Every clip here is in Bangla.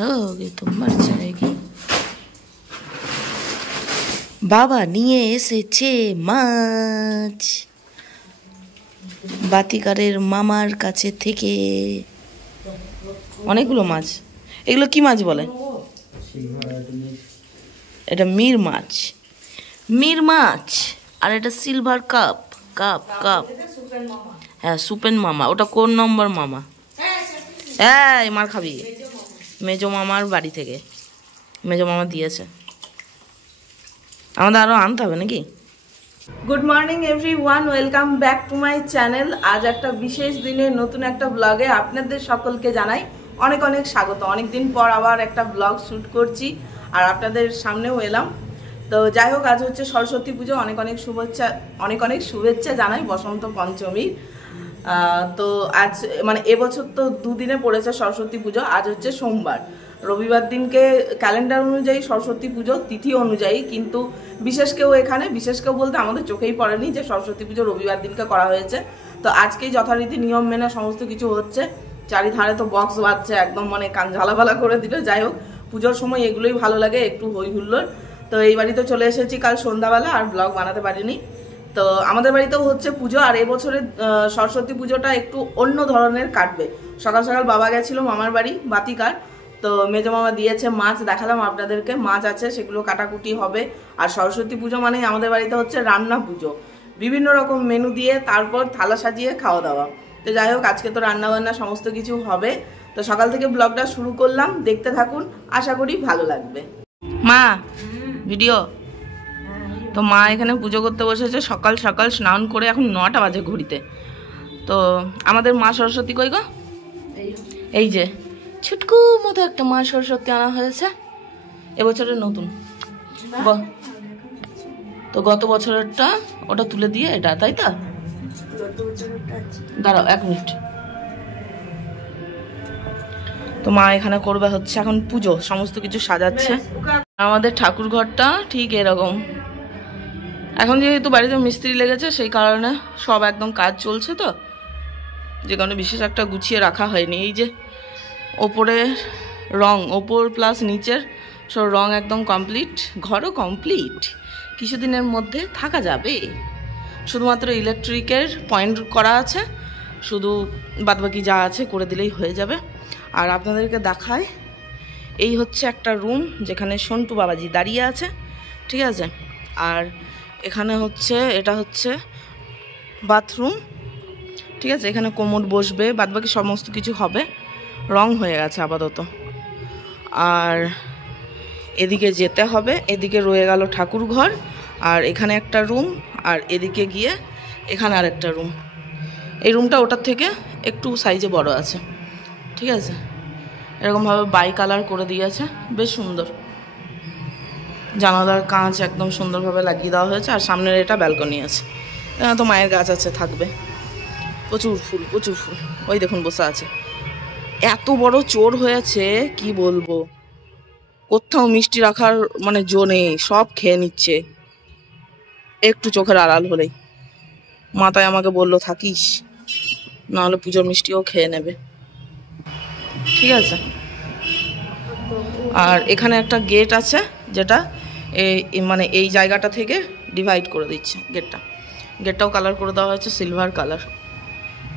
लोगे तो मर जाएगी। বাবা নিয়ে এসেছে মাছ বাতিকারের মামার কাছে থেকে। অনেকগুলো মাছ। এগুলো কি মাছ বলে? এটা মির মাছ, মির মাছ। আর এটা সিলভার কাপ কাপ কাপ। হ্যাঁ, সুপেন মামা। ওটা কোন নম্বর মামা? হ্যাঁ, মার খাবি। মেজো মামার বাড়ি থেকে মেজো মামা দিয়েছে। আমাদের আরো আনতে হবে নাকি? Good morning everyone, welcome back to my channel. আজ একটা বিশেষ দিনে নতুন একটা ব্লগে আপনাদের সকলকে জানাই অনেক অনেক স্বাগত। অনেকদিন পর আবার একটা ব্লগ শ্যুট করছি আর আপনাদের সামনেও এলাম। তো যাই হোক, আজ হচ্ছে সরস্বতী পুজো। অনেক অনেক শুভেচ্ছা জানাই বসন্ত পঞ্চমীর। তো আজ মানে এবছর তো দুদিনে পড়েছে সরস্বতী পুজো। আজ হচ্ছে সোমবার, রবিবার দিনকে ক্যালেন্ডার অনুযায়ী সরস্বতী পুজো তিথি অনুযায়ী, কিন্তু বিশেষ কেউ বলতে আমাদের চোখেই পড়েনি যে সরস্বতী পুজো রবিবার দিনকে করা হয়েছে। তো আজকেই যথারীতি নিয়ম মেনে সমস্ত কিছু হচ্ছে। চারিধারে তো বক্স বাজছে, একদম মানে কান ঝালাপালা করে দিল। যাই হোক, পুজোর সময় এগুলোই ভালো লাগে, একটু হই হুল্লোড়। তো এই বাড়িতে চলে এসেছি কাল সন্ধ্যাবেলা, আর ব্লগ বানাতে পারিনি। তো আমাদের বাড়িতেও হচ্ছে পুজো, আর এবছরের সরস্বতী পুজোটা একটু অন্য ধরনের কাটবে। সকাল সকাল বাবা গেছিল মামার বাড়ি বাতিকার। তো মেজো মামা দিয়েছে মাছ, দেখালাম আপনাদেরকে। মাছ আছে, সেগুলো কাটাকুটি হবে। আর সরস্বতী পুজো মানে আমাদের বাড়িতে হচ্ছে রান্না পুজো, বিভিন্ন রকম মেনু দিয়ে তারপর থালা সাজিয়ে খাওয়া দাওয়া। তো যাই হোক, আজকে তো রান্না বান্না সমস্ত কিছু হবে। তো সকাল থেকে ব্লগটা শুরু করলাম, দেখতে থাকুন, আশা করি ভালো লাগবে। মা ভিডিও। তো মা এখানে পুজো করতে বসেছে সকাল সকাল, স্নান করে। এখন 9টা বাজে ঘড়িতে। তো আমাদের মা সরস্বতী কই গো? এই যে ছুটকু মতো একটা মা সরস্বতী আনা হয়েছে, এবছরের নতুন। তো গত বছরেরটা ওটা তুলে দিয়ে এটা, তাই তো? দাঁড়াও 1 মিনিট। তো মা এখানে করবে হচ্ছে এখন পুজো, সমস্ত কিছু সাজাচ্ছে। আমাদের ঠাকুর ঘরটা ঠিক এরকম। এখন যেহেতু বাড়িতে মিস্ত্রি লেগেছে, সেই কারণে সব একদম কাজ চলছে, তো যে কারণে বিশেষ একটা গুছিয়ে রাখা হয়নি। এই যে ওপরে রং, ওপর প্লাস নিচের সব রং একদম কমপ্লিট, ঘরও কমপ্লিট। কিছুদিনের মধ্যে থাকা যাবে। শুধুমাত্র ইলেকট্রিকের পয়েন্ট করা আছে, শুধু বাদবাকি যা আছে করে দিলেই হয়ে যাবে। আর আপনাদেরকে দেখায়, এই হচ্ছে একটা রুম যেখানে সন্টু বাবাজি দাঁড়িয়ে আছে, ঠিক আছে? আর এখানে হচ্ছে, এটা হচ্ছে বাথরুম, ঠিক আছে? এখানে কোমোড বসবে, বাদবাকি সমস্ত কিছু হবে। রং হয়ে গেছে আপাতত। আর এদিকে যেতে হবে, এদিকে রয়ে গেল ঠাকুর ঘর, আর এখানে একটা রুম, আর এদিকে গিয়ে এখানে আর একটা রুম। এই রুমটা ওটার থেকে একটু সাইজে বড় আছে, ঠিক আছে? এরকমভাবে বাই কালার করে দিয়েছে, বেশ সুন্দর। জানালার কাঁচ একদম সুন্দরভাবে লাগিয়ে দেওয়া হয়েছে। আর সামনের এটা ব্যালকনি আছে। এখানে তো মায়ের গাছ আছে, থাকবে। প্রচুর ফুল, প্রচুর ফুল। ওই দেখুন বসে আছে। এত বড় চোর হয়েছে কি বলবো, কোথাও মিষ্টি রাখার মানে জো নেই, সব খেয়ে নিচ্ছে। একটু চোখের আড়াল হলেই মাথায় আমাকে বললো থাকিস, নাহলে পুজোর মিষ্টিও খেয়ে নেবে, ঠিক আছে? আর এখানে একটা গেট আছে, যেটা মানে এই জায়গাটা থেকে ডিভাইড করে দিচ্ছে গেটটাও কালার করে দেওয়া হয়েছে সিলভার কালার,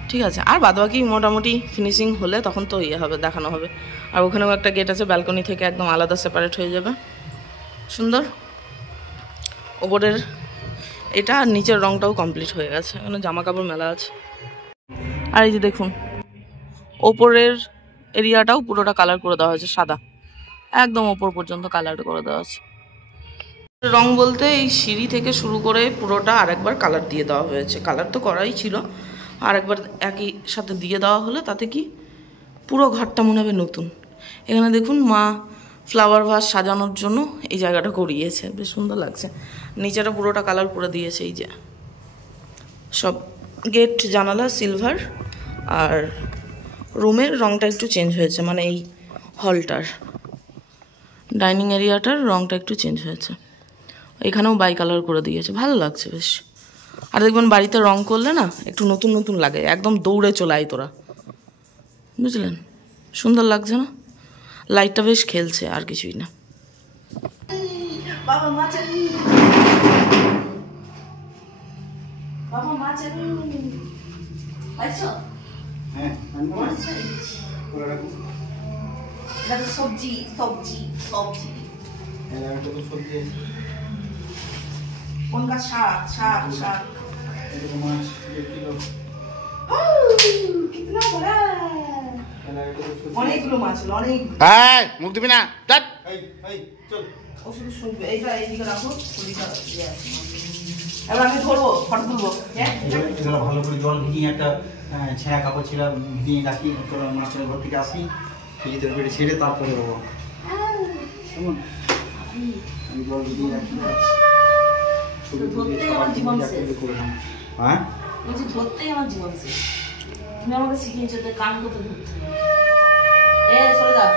ঠিক আছে? আর বাদবাকি মোটামুটি ফিনিশিং হলে তখন তো ইয়ে হবে, দেখানো হবে। আর ওখানেও একটা গেট আছে, ব্যালকনি থেকে একদম আলাদা সেপারেট হয়ে যাবে, সুন্দর। ওপরের এটা আর নিচের রংটাও কমপ্লিট হয়ে গেছে, এখানে জামা কাপড় মেলা আছে। আর এই যে দেখুন, ওপরের এরিয়াটাও পুরোটা কালার করে দেওয়া হয়েছে সাদা, একদম ওপর পর্যন্ত কালার করে দেওয়া আছে। রং বলতে এই সিঁড়ি থেকে শুরু করে পুরোটা আরেকবার কালার দিয়ে দেওয়া হয়েছে। কালার তো করাই ছিল, আরেকবার একই সাথে দিয়ে দেওয়া হলে তাতে কি পুরো ঘরটা মনে হবে নতুন। এখানে দেখুন মা ফ্লাওয়ার ভাস সাজানোর জন্য এই জায়গাটা করিয়েছে, বেশ সুন্দর লাগছে। নিচেটা পুরোটা কালার করে দিয়েছে। এই যে সব গেট জানালা সিলভার, আর রুমের রংটা একটু চেঞ্জ হয়েছে, মানে এই হলটার ডাইনিং এরিয়াটার রংটা একটু চেঞ্জ হয়েছে। এখানেও বাই কালার করে দিয়েছে, ভালো লাগছে বেশ। আর দেখবেন বাড়িতে রং করলে না একটু নতুন নতুন লাগে, একদম দৌড়ে চলে আয় তোরা, বুঝলেন? সুন্দর লাগছে না? লাইটটা বেশ খেলছে, আর কিছুই না। বাবা মাছের সবজি সবজি সবজি কোনটা? শাক শাক শাক। অনেকগুলো মাছ হলো, অনেক। মুখ দিবি না, এইটা এইদিকে রাখো, এবার আমি ধরবো, ফটো তুলবো। ভালো করে জল ভিজিয়ে একটা ছেঁড়া কাপড় ছিল ভিজিয়ে রাখি, মাছের ঘর থেকে আসি, ভিজিতে পেটে ছেড়ে তারপরে দেবো। আমি জল ভিজিয়ে রাখি। ধরতেই আমার জীবন শেষ। হ্যাঁ বলছি ধরতেই আমার জীবন শেষ। তুমি আমাকে শিখিয়েছো তো কান করতে ধরতে। সরে যা।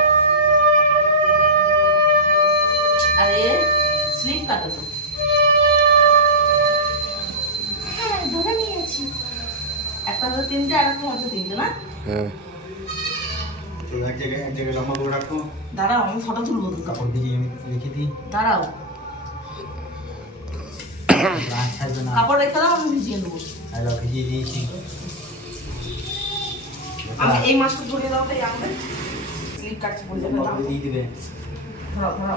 আরে স্লিপ কাটো তো। হ্যাঁ ধরে নিয়েছি। একটা হচ্ছে তিনটে, আর একটা হচ্ছে তিনটে না? হ্যাঁ। এক জায়গায় লম্বা করে রাখো। দাঁড়াও, আমি ফটো তুলবো তো। কাপড় দিয়ে আমি রেখে দিই। দাঁড়াও, কাপড় রেখে দাও, আমি ভিজিয়ে নেবো। ভিজিয়ে দিয়েছি। আমি এই মাছটা ধরিয়ে দাও, তাই আমাকে স্লিপ কাটছে পড়ে যাবে। দিয়ে দিবে। ধরো ধরো।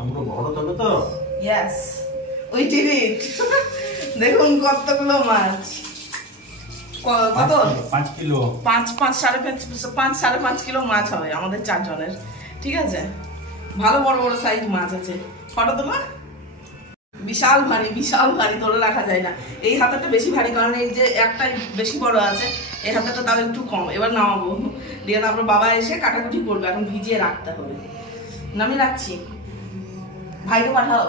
আমরা বড় তবে তো। Yes, we did it. দেখুন কতগুলো মাছ। কত? 5 কিলো। 5.5 কিলো মাছ হবে আমাদের 4 জনের। ঠিক আছে, ভালো বড় বড় সাইজ মাছ আছে। ফটো তোলো। বিশাল ভারী, বিশাল ভারী, ধরে রাখা যায় না। এই হাতাটা বেশি ভারী, কারণ এই যে একটা বেশি বড় আছে, এই হাতাটা তাও একটু কম। এবার নামাবো, দিয়ে তারপর বাবা এসে কাটাকুটি করবে। এখন ভিজিয়ে রাখতে হবে। নামিয়ে রাখছি, ভাইকে পাঠাও।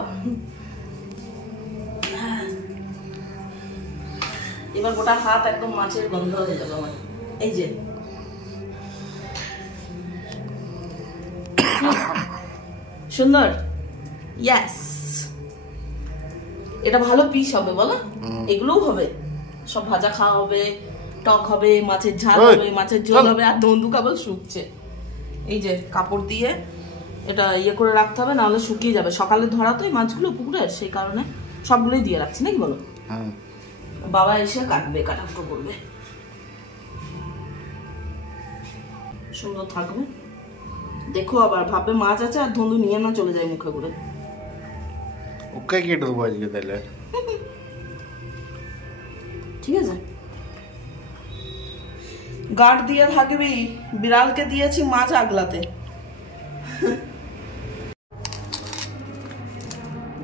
এবার গোটা হাত একদম মাছের গন্ধ হয়ে যাবে আমার। এই যে সুন্দর। ইয়েস, এটা ভালো পিস হবে বলো। এগুলোও হবে, সব ভাজা খাওয়া হবে, টক হবে, মাছের ঝাল হবে, মাছের ঝোল হবে। আর ধন্দু কেবল শুকছে। এই যে কাপড় দিয়ে এটা ইয়ে করে রাখতে হবে, নাহলে শুকিয়ে যাবে। সকালে ধরা তো এই মাছগুলো পুকুরের, সেই কারণে সবগুলোই দিয়ে রাখছি নাকি বলো। বাবা এসে কাটবে, কাটাকুটো করবে, সুন্দর থাকবে। দেখো আবার ভাববে মাছ আছে আর ধন্দু নিয়ে না চলে যায় মুখে করে। ওকে কেটে দেবো আজকে তাহলে। ঠিক আছে, গার্ড দিয়ে থাকবি। বিড়ালকে দিয়েছি মাছ আগলাতে।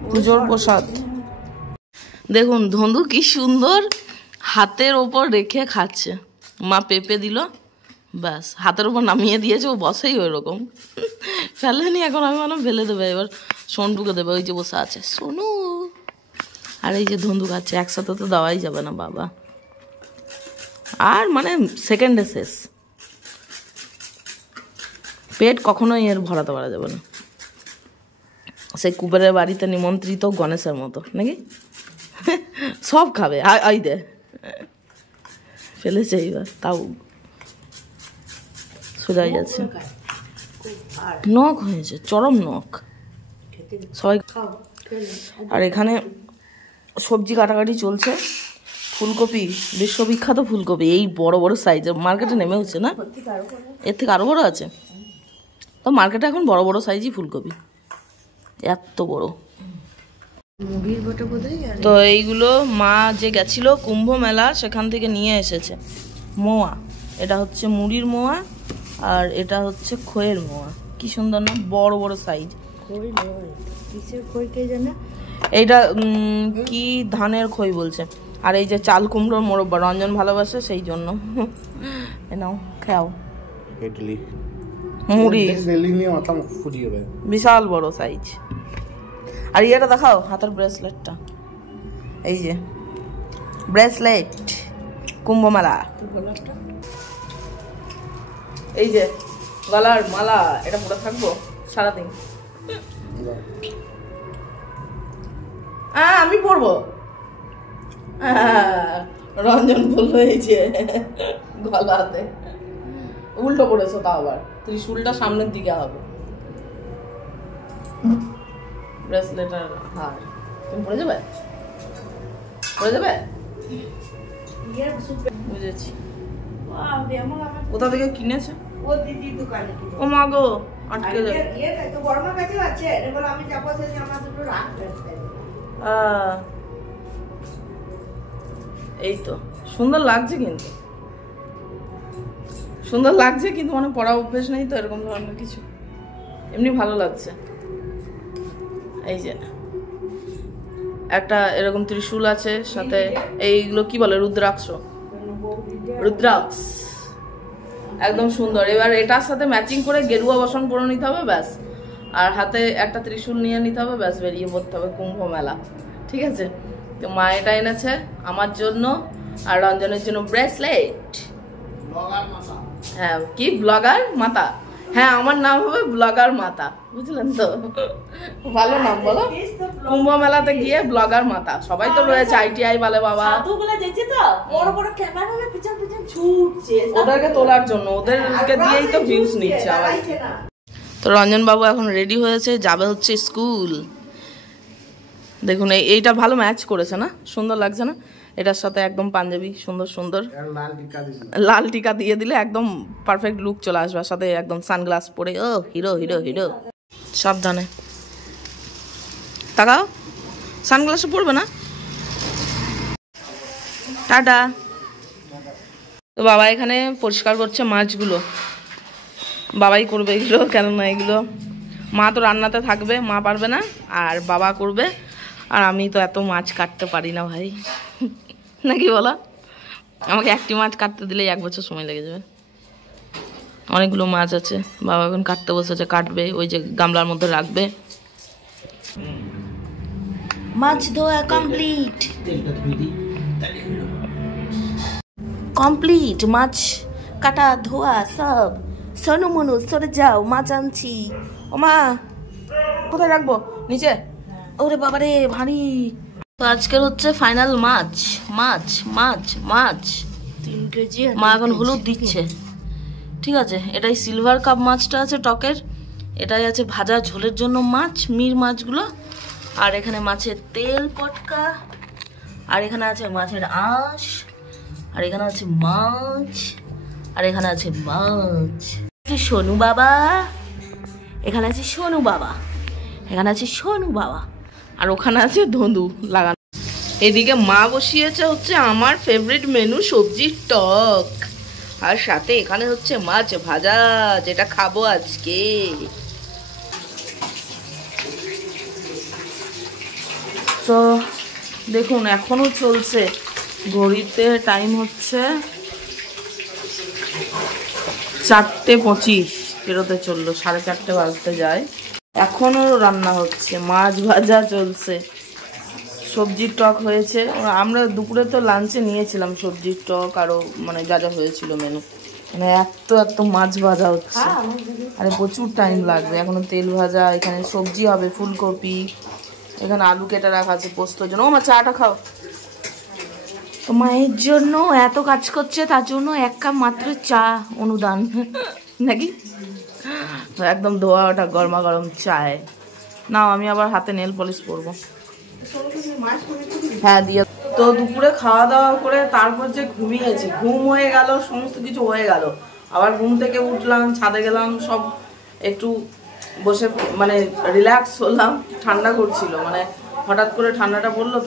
পুজোর প্রসাদ দেখুন, ধন্দু কি সুন্দর হাতের ওপর রেখে খাচ্ছে। মা পেঁপে দিল, ব্যাস হাতের ওপর নামিয়ে দিয়েছে। ও বসেই ওই রকম, ফেলেনি। এখন আমি মানে ফেলে দেবে, এবার সোনটুকে দেবে। ওই যে বসে আছে সোনু, আর এই যে ধন্দু খাচ্ছে। একসাথে তো দেওয়াই যাবে না বাবা, আর মানে সেকেন্ডে শেষ। পেট কখনোই এর ভরাতে পারা যাবে না। সেই কুবেরের বাড়িতে নিমন্ত্রিত গণেশের মতো নাকি, সব খাবে। আই দে ফেলেছে এইবার, তাও সোজাই যাচ্ছে। নখ হয়েছে, চরম নখ সবাই। আর এখানে সবজি কাটাকাটি চলছে। ফুলকপি, বিশ্ববিখ্যাত ফুলকপি, এই বড় বড় সাইজের মার্কেটে নেমে হচ্ছে না, এর থেকে আরো বড় আছে। তো মার্কেটে এখন বড় বড় সাইজই ফুলকপি, এত বড়। তো এইগুলো মা যে গেছিল কুম্ভ মেলা, সেখান থেকে নিয়ে এসেছে মোয়া। এটা হচ্ছে মুড়ির মোয়া, আর এটা হচ্ছে খইয়ের মোয়া। কি সুন্দর না, বড় বড় সাইজ। এইটা কি ধানের খই বলছে। আর এই যে চাল কুমড়োর মোরব্বা, রঞ্জন ভালোবাসে সেই জন্য। নাও খাও। মুড়ি বিশাল বড় সাইজ। আর ইয়েটা দেখাও, হাতের ব্রেসলেটটা। এই যে ব্রেসলেট, কুম্ভ মেলা। এই যে গলার মালা, এটা পরে থাকবো সারাদিন। আমি পরবো। রঞ্জন বললো এই যে গলাতে। উল্টো করেছো তা আবার ত্রিশূলটা সামনের দিকে হবে ব্রেসলেট আর হার তুমি পরে যাবে বুঝেছি কোথা থেকে কিনেছে ও দিদি দোকানে ও মা গো আটকে যায় তো গরমের কাছে আছে এবার আমি যাবো সে আমার দুটো রাখতে এই তো সুন্দর লাগছে কিন্তু মানে পড়া অভ্যেস নেই তো এরকম ধরনের কিছু এমনি ভালো লাগছে এই যে একটা এরকম ত্রিশূল আছে সাথে এইগুলো কি বলে রুদ্রাক্ষ একদম সুন্দর এবার এটার সাথে ম্যাচিং করে গেরুয়া বসন পরে নিতে হবে ব্যাস আর হাতে একটা ত্রিশূল নিয়ে নিতে হবে ব্যাস বেরিয়ে পড়তে হবে কুম্ভ মেলা ঠিক আছে তো মা এটা এনেছে আমার জন্য আর রঞ্জনের জন্য ব্রেসলেট হ্যাঁ কি ব্লগার মাতা হ্যাঁ আমার নাম হবে ব্লগার মাতা বুঝলেন তো ভালো নাম বলো কুম্ভ মেলাতে গিয়ে ব্লগার মাতা সবাই তো রয়েছে আইটিআই বলে বাবা ওদেরকে তোলার জন্য ওদেরকে দিয়েই তো ভিউজ নিচ্ছে আবার তো রঞ্জন বাবু এখন রেডি হয়েছে যাবে হচ্ছে স্কুল দেখুন এইটা ভালো ম্যাচ করেছে না সুন্দর লাগছে না এটার সাথে একদম পাঞ্জাবি সুন্দর লাল টিকা দিয়ে দিলে একদম পারফেক্ট লুক চলে আসবে সাথে একদম সানগ্লাস পরে ও হিরো সাবধানে তাকাও সানগ্লাসে পড়বে না টাটা তো বাবা এখানে পরিষ্কার করছে মাছগুলো বাবাই করবে এগুলো কেননা এগুলো মা তো রান্নাতে থাকবে মা পারবে না আর বাবা করবে আর আমি তো এত মাছ কাটতে পারি না ভাই নাকি বলো আমাকে একটি মাছ কাটতে দিলেই 1 বছর সময় লেগে যাবে অনেকগুলো মাছ আছে বাবা এখন কাটতে বসেছে কাটবে ওই যে গামলার মধ্যে রাখবে মাছ ধোয়া কমপ্লিট মাছ কাটা ধোয়া সব সোনু মনু সরে যাও মাছ আনছি ও মা কোথায় রাখবো নিচে ওরে বাবারে ভারী তো আজকের হচ্ছে ফাইনাল মাছ 3 কেজি মা এখন হলুদ দিচ্ছে ঠিক আছে এটাই সিলভার কাপ মাছটা আছে টকের এটাই আছে ভাজা ঝোলের জন্য মাছ মির মাছগুলো আর এখানে মাছের তেল পটকা আর এখানে আছে মাছের আঁশ আর এখানে আছে মাছ আর এখানে আছে মাছ সোনু বাবা এখানে আছে সোনু বাবা আর ওখানে আছে ধন্দু লাগানো এদিকে মা বসিয়েছে হচ্ছে আমার ফেভারিট মেনু সবজির টক আর সাথে এখানে হচ্ছে মাছ ভাজা যেটা খাবো আজকে তো দেখুন এখনো চলছে ঘড়িতে টাইম হচ্ছে 4:25 পেরোতে চললো 4:30 বাজতে যায় এখনো রান্না হচ্ছে মাছ ভাজা চলছে সবজির টক হয়েছে আমরা দুপুরে তো লাঞ্চে নিয়েছিলাম সবজির টক আরো মানে যা যা হয়েছিল মেনু মানে এত মাছ ভাজা হচ্ছে আরে প্রচুর টাইম লাগবে এখনো তেল ভাজা এখানে সবজি হবে ফুলকপি এখানে আলু কেটে রাখা আছে পোস্তর জন্য ও মা চাটা খাও তো মায়ের জন্য এত কাজ করছে তার জন্য 1 কাপ মাত্র চা অনুদান নাকি একদম ধোয়া ওটা গরমা গরম চায় নাও আমি আবার হাতে নেল পলিশ করবো হ্যাঁ দিয়ে তো দুপুরে খাওয়া দাওয়া করে তারপর যে ঘুমিয়েছি ঘুম হয়ে গেল সমস্ত কিছু হয়ে গেল আবার ঘুম থেকে উঠলাম ছাদে গেলাম সব একটু বসে মানে রিল্যাক্স হলাম ঠান্ডা করছিল মানে হঠাৎ করে ঠান্ডাটা পড়লো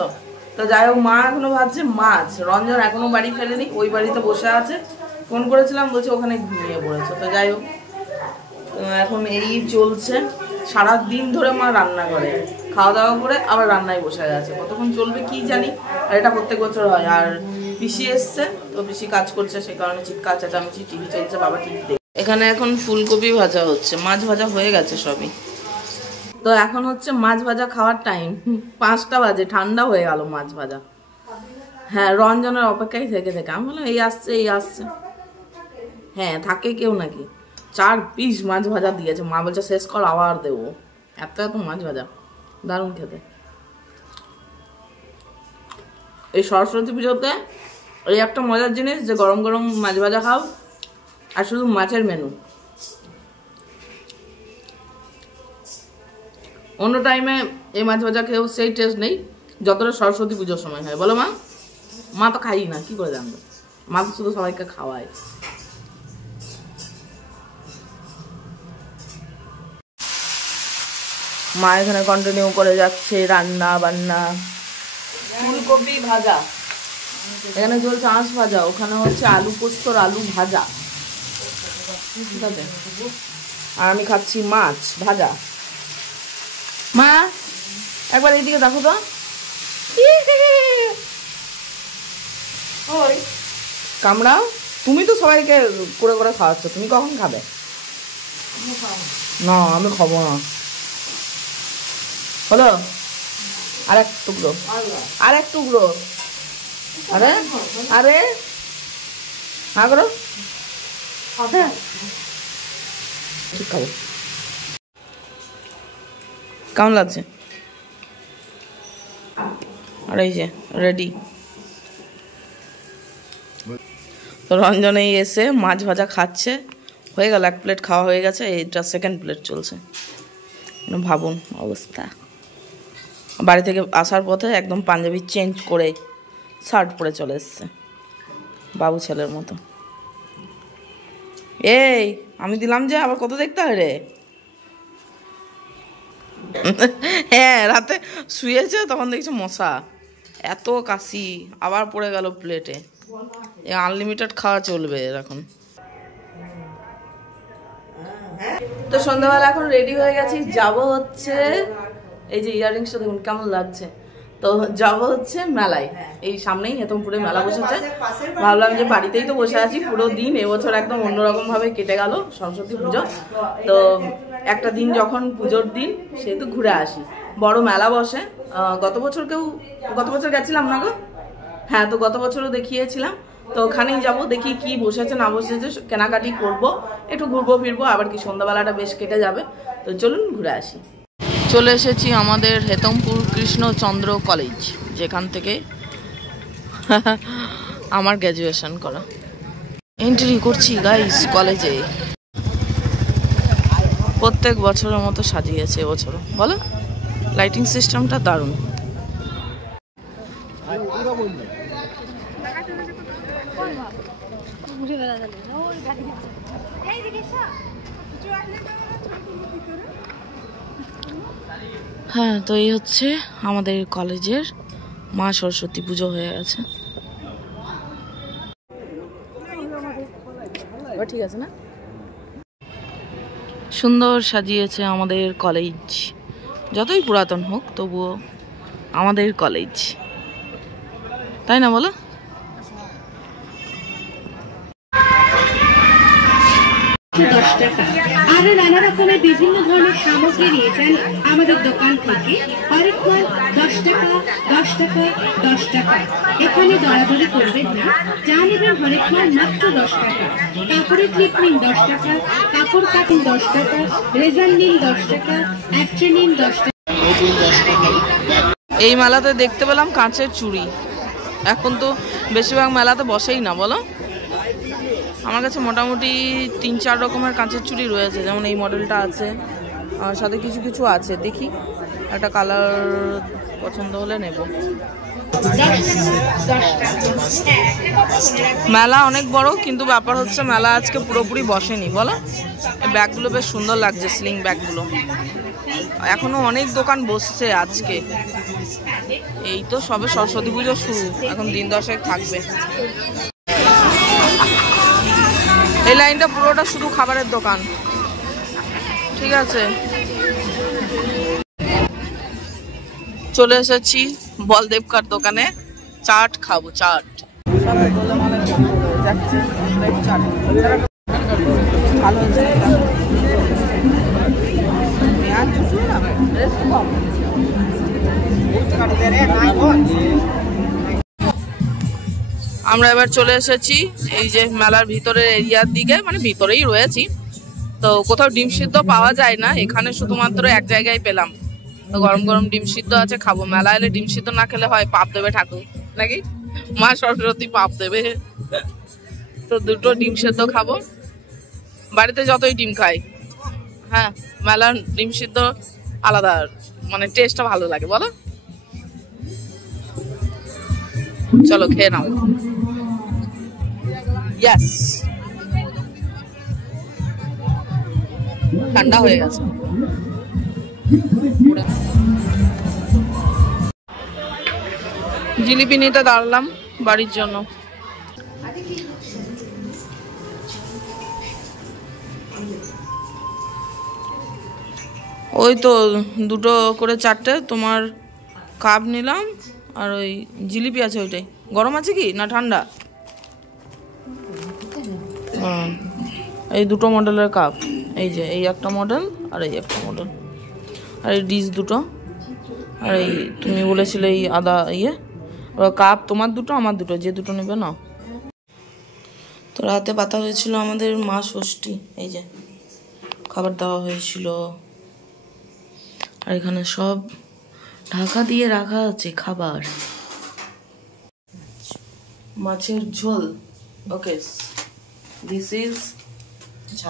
তো যাই হোক মা এখনো ভাবছে মাছ রঞ্জন এখনো বাড়ি ফেরেনি ওই বাড়িতে বসে আছে ফোন করেছিলাম বলছে ওখানে ঘুমিয়ে পড়েছে তো যাই হোক এখন এই চলছে সারাদিন ধরে মা রান্না করে খাওয়া দাওয়া করে আবার রান্নায় বসে গেছে কতক্ষণ চলবে কি জানি আর এটা প্রত্যেক বছর হয় আর পিসি এসছে তো পিসি কাজ করছে সে কারণে চিৎকার চেঁচামেচি টিভি চলছে বাবা টিভি দেখে এখানে এখন ফুলকপি ভাজা হচ্ছে মাছ ভাজা হয়ে গেছে সবই তো এখন হচ্ছে মাছ ভাজা খাওয়ার টাইম 5টা বাজে ঠান্ডা হয়ে গেল মাছ ভাজা হ্যাঁ রঞ্জনের অপেক্ষায় থেকে আমি বললাম এই আসছে হ্যাঁ থাকে কেউ নাকি 4 পিস মাছ ভাজা দিয়েছে মা বলছে শেষ কর আবার দেবো এত মাছ ভাজা দারুণ খেতে এই সরস্বতী পুজোতে এই একটা মজার জিনিস যে গরম গরম মাছ ভাজা খাও আর শুধু মাছের মেনু। অন্য টাইমে এই মাছ ভাজা খেয়েও সেই টেস্ট নেই যতটা সরস্বতী পুজোর সময় হয়। বলো মা? মা তো খাই না, কি করে জানবো? মা তো শুধু সবাইকে খাওয়ায়। মা এখানে কন্টিনিউ করে যাচ্ছে রান্না বান্না। ফুলকপি ভাজা, এখানে চলছে আঁশ ভাজা, ওখানে হচ্ছে আলু পোস্তর আলু ভাজা, ঠিক আছে। আর আমি খাচ্ছি মাছ ভাজা। মা একবার এইদিকে দেখো তো। ওই কামড়াও, তুমি তো সবাইকে করে করে খাওয়াচ্ছ, তুমি কখন খাবে? না আমি খাবো না। হলো আর এক টুকরো, আর এক টুকরো। আরে আরে হ্যাঁ করো, ঠিক খাবো। কেমন লাগছে? আর এই যে রেডি। তো রঞ্জনেই এসে মাছ ভাজা খাচ্ছে, হয়ে গেল, এক প্লেট খাওয়া হয়ে গেছে, এইটা সেকেন্ড প্লেট চলছে। ভাবুন অবস্থা। বাড়ি থেকে আসার পথে একদম পাঞ্জাবি চেঞ্জ করে শার্ট পরে চলে এসছে বাবু ছেলের মতো। এই আমি দিলাম যে, আবার কত দেখতে হয় রে। হ্যাঁ রাতে শুয়েছে তখন দেখছি মশা, এত কাশি, আবার পড়ে গেল প্লেটে। আনলিমিটেড খাওয়া চলবে এখন। তো সন্ধ্যাবেলা এখন রেডি হয়ে গেছি, যাব হচ্ছে, এই যে ইয়াররিংসটা দেখুন কেমন লাগছে। তো যাব হচ্ছে মেলায়, এই সামনেই হেতমপুরে মেলা বসেছে। ভাবলাম যে বাড়িতেই তো বসে আছি পুরো দিন, এবছর একদম অন্যরকম ভাবে কেটে গেল সরস্বতী পুজো। তো একটা দিন যখন পুজোর দিন, সেহেতু ঘুরে আসি। বড় মেলা বসে, গত বছর গেছিলাম না গো? হ্যাঁ, তো গত বছরও দেখিয়েছিলাম। তো ওখানেই যাব, দেখি কি বসেছে না বসেছে, কেনাকাটি করব, একটু ঘুরবো ফিরবো, আবার কি সন্ধ্যাবেলাটা বেশ কেটে যাবে। তো চলুন ঘুরে আসি। চলে এসেছি আমাদের হেতমপুর কৃষ্ণচন্দ্র কলেজ, যেখান থেকে আমার গ্র্যাজুয়েশন করা। এন্ট্রি করছি গাইস কলেজে। প্রত্যেক বছরের মতো সাজিয়েছে এবছরও, বলো লাইটিং সিস্টেমটা দারুণ। হ্যাঁ, তো এই হচ্ছে আমাদের কলেজের মা সরস্বতী পুজো হয়ে গেছে। ঠিক আছে না? সুন্দর সাজিয়েছে আমাদের কলেজ, যতই পুরাতন হোক তবুও আমাদের কলেজ, তাই না বলো? আরো নানা রকমের বিভিন্ন ধরনের সামগ্রী নিয়েছেন আমাদের দোকান থেকে। হরেক মাল 10 টাকা 10 টাকা 10 টাকা। এখানে দরাদরি করবেন না, যা নেবেন হরেক মাল মাত্র 10 টাকা। কাপড়ের ক্লিপ নিন 10 টাকা, কাপড় কাটিং 10 টাকা, রেজার নিন 10 টাকা, অ্যাক্ট্রে নিন 10 টাকা। এই মেলাতে দেখতে পেলাম কাঁচের চুড়ি, এখন তো বেশিরভাগ মেলাতে বসেই না, বলো? আমার কাছে মোটামুটি 3-4 রকমের কাঁচের চুড়ি রয়েছে, যেমন এই মডেলটা আছে, আর সাথে কিছু কিছু আছে, দেখি একটা কালার পছন্দ হলে নেব। মেলা অনেক বড়, কিন্তু ব্যাপার হচ্ছে মেলা আজকে পুরোপুরি বসেনি, বলো? এই ব্যাগগুলো বেশ সুন্দর লাগছে, স্লিং ব্যাগগুলো। এখনো অনেক দোকান বসছে আজকে, এই তো সবে সরস্বতী পুজো শুরু, এখন দিন 10 থাকবে। এই লাইনটা পুরোটা শুধু খাবারের দোকান, ঠিক আছে। চলে এসেছি বলদেবকার দোকানে, চাট খাবো, চাট। আমরা এবার চলে এসেছি এই যে মেলার ভিতরের এরিয়ার দিকে, মানে ভিতরেই রয়েছি। তো কোথাও ডিম সিদ্ধ পাওয়া যায় না, এখানে শুধুমাত্র এক জায়গায় পেলাম। তো গরম গরম ডিম সিদ্ধ আছে, খাবো। মেলা এলে ডিম সিদ্ধ না খেলে হয়, পাপ দেবে ঠাকুর, নাকি মা সরস্বতী পাপ দেবে। তো দুটো ডিম সিদ্ধ খাবো, বাড়িতে যতই ডিম খাই, হ্যাঁ মেলার ডিম সিদ্ধ আলাদা, মানে টেস্টটা ভালো লাগে বলো। চলো খেয়ে নাও। ইয়েস, ঠান্ডা হয়ে গেছে। জিলিপি নিতে দাঁড়ালাম বাড়ির জন্য। ওই তো দুটো করে চারটে তোমার কাপ নিলাম, আর ওই জিলিপি আছে ওইটাই। গরম আছে কি না ঠান্ডা? এই দুটো মডেলের কাপ, এই যে এই একটা মডেল আর এই একটা মডেল, আর এই ডিশ দুটো, আর এই তুমি বলেছিলে এই আদা ইয়ে কাপ, তোমার দুটো আমার দুটো, যে দুটো নেবে না। তো রাতে পাতা হয়েছিল আমাদের মা ষষ্ঠী, এই যে খাবার দেওয়া হয়েছিল, আর এখানে সব ঢাকা দিয়ে রাখা আছে খাবার। মাছের ঝোল, ওকে, দিস ইজ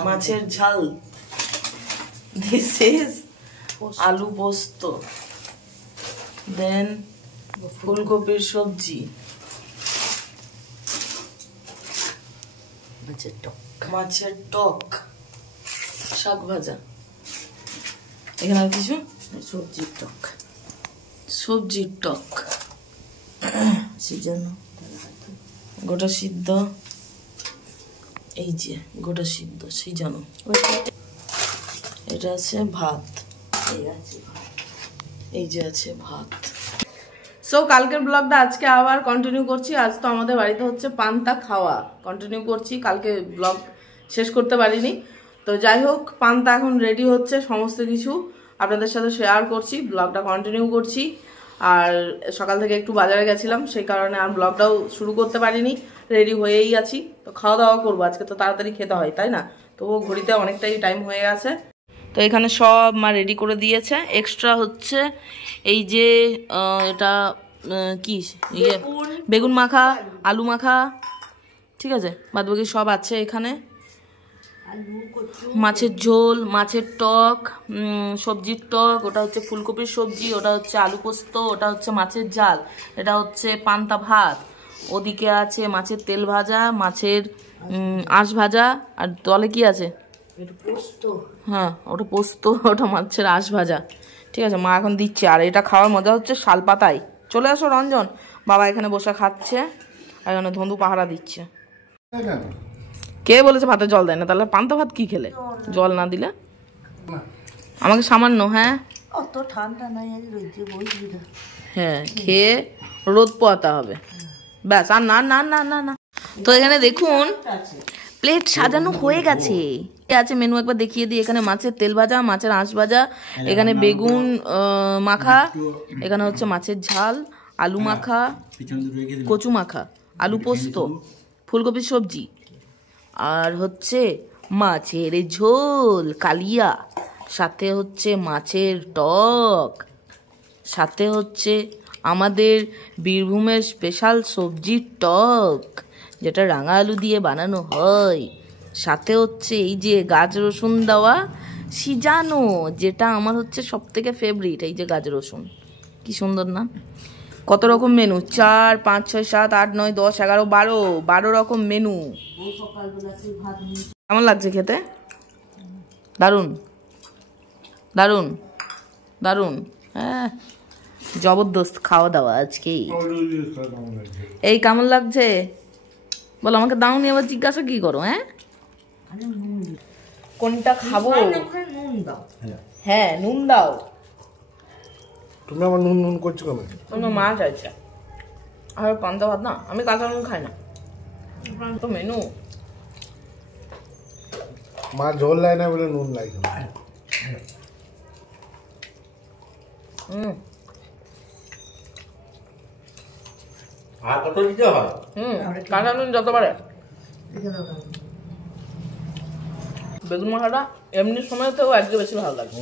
মাছের ঝাল, দিস ইজ আলু পোস্ত, দেন ফুলকপির সবজি, মাছের টক, শাক ভাজা, এখানে আর কিছু সবজির টক, সবজির টক, সিজানো গোটা সিদ্ধ, এই যে গোটা সিদ্ধ সিজানো, এটা আছে ভাত, এই যে আছে ভাত। সো কালকের ব্লগটা আজকে আবার কন্টিনিউ করছি। আজ তো আমাদের বাড়িতে হচ্ছে পান্তা খাওয়া, কন্টিনিউ করছি, কালকে ব্লগ শেষ করতে পারিনি। তো যাই হোক, পান্তা এখন রেডি হচ্ছে, সমস্ত কিছু আপনাদের সাথে শেয়ার করছি, ব্লগটা কন্টিনিউ করছি। আর সকাল থেকে একটু বাজারে গেছিলাম, সেই কারণে আর ব্লগটাও শুরু করতে পারিনি, রেডি হয়েই আছি। তো খাওয়া দাওয়া করবো, আজকে তো তাড়াতাড়ি খেতে হয় তাই না, তো ঘড়িতে অনেকটাই টাইম হয়ে গেছে। তো এখানে সব মা রেডি করে দিয়েছে। এক্সট্রা হচ্ছে এই যে এটা কি ইয়ে বেগুন মাখা, আলু মাখা, ঠিক আছে, বাদ বাকি সব আছে এখানে। মাছের ঝোল, মাছের টক, সবজির টক, ওটা হচ্ছে ফুলকপির সবজি, ওটা হচ্ছে আলু পোস্ত, ওটা হচ্ছে মাছের ঝাল, এটা হচ্ছে পান্তা ভাত, ওদিকে আছে মাছের তেল ভাজা, মাছের আঁশ ভাজা, আর তলে কি আছে, হ্যাঁ ওটা পোস্ত, ওটা মাছের আঁশ ভাজা, ঠিক আছে, মা এখন দিচ্ছে। আর এটা খাওয়ার মজা হচ্ছে শাল পাতায়। চলে আসো রঞ্জন, বাবা এখানে বসে খাচ্ছে, আর এখানে ধন্দু পাহারা দিচ্ছে। কে বলেছে ভাতে জল দেয় না? তাহলে পান্তা ভাত কি খেলে জল না দিলে? আমাকে সামান্য, হ্যাঁ অত ঠান্ডা নাই, হ্যাঁ খেয়ে রোদ পোয়াতে হবে ব্যাস, আর না না না না না। তো এখানে দেখুন প্লেট সাজানো হয়ে গেছে, আছে মেনু একবার দেখিয়ে দিই। এখানে মাছের তেল ভাজা, মাছের আঁশ ভাজা, এখানে বেগুন মাখা, এখানে হচ্ছে মাছের ঝাল, আলু মাখা, কচু মাখা, আলু পোস্ত, ফুলকপির সবজি, আর হচ্ছে মাছের ঝোল কালিয়া, সাথে হচ্ছে মাছের টক, সাথে হচ্ছে আমাদের বীরভূমের স্পেশাল সবজির টক, যেটা রাঙা আলু দিয়ে বানানো হয়, সাথে হচ্ছে এই যে গাছ রসুন দেওয়া সিজানো, যেটা আমার হচ্ছে সব থেকে ফেভারিট, এই যে গাছ রসুন, কি সুন্দর না। কত রকম মেনু, 4, 5, 6, 7, 8, 9, 10, 11, 12 রকম মেনু। কেমন লাগছে খেতে? দারুণ দারুণ দারুণ, হ্যাঁ জবরদস্ত খাওয়া দাওয়া আজকে। এই কেমন লাগছে বলো, আমাকে দাওনি আবার জিজ্ঞাসা কি করো? হ্যাঁ কোনটা খাবো? হ্যাঁ নুন দাও। তুমি আমার নুন নুন করছো কেন? তোমরা মাছ আছে আর পান্তা ভাত না, আমি কাঁচা নুন খাই না, তো মেনু মা ঝোল লাই না বলে নুন লাগে। আর কত দিতে হয়? কাঁচা নুন যত পারে। বেগুন মাখাটা এমনি সময় তো একটু বেশি ভালো লাগে।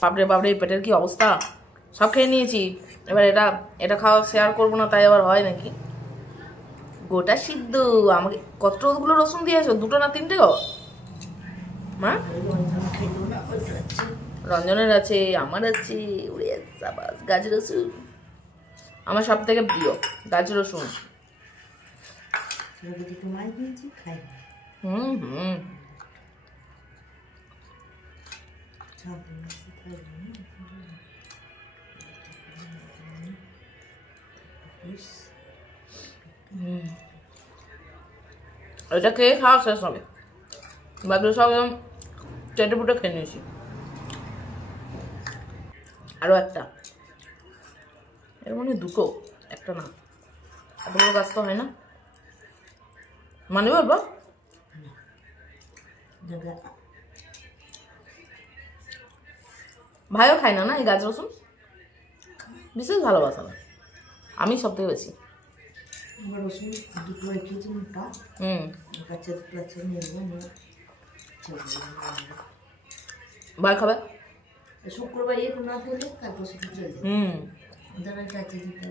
বাপরে বাপরে, পেটের কি অবস্থা, সব খেয়ে নিয়েছি। এবার এটা খাওয়া শেয়ার করবো না, তাই আবার হয় নাকি? গোটা সিদ্ধ। আমাকে কতগুলো রসুন দিয়েছো? 2 না 3টে গো? মা খেলো না ওইটা আছে রঞ্জনের আছে, আমার আছে, উড়ে সাবাস গাজর রসুন। আমার সব থেকে প্রিয় গাজর রসুন। ছেলেকে একটু মাছ দিয়েছি খাই হুম হুম এটা খেয়ে খাওয়া শেষ হবে, বাকি সব একদম চেটে পুটে খেয়ে নিয়েছি। আরো একটা, এর মানে দুটো, একটা না, এত বড় গাছ তো হয় না। মানে বাবা ভাইও খায় না না এই গাছ রসুন, বিশেষ ভালোবাসা না, আমি সব থেকে বেশি। আমার রসুন দুটো রেখেছি মোটা কাছে দুটো আছে নেবো ভাই খাবে? শুক্রবার একটু না খেলে তারপর সেটা চলে যাবে। দাঁড়া কাছে দিতে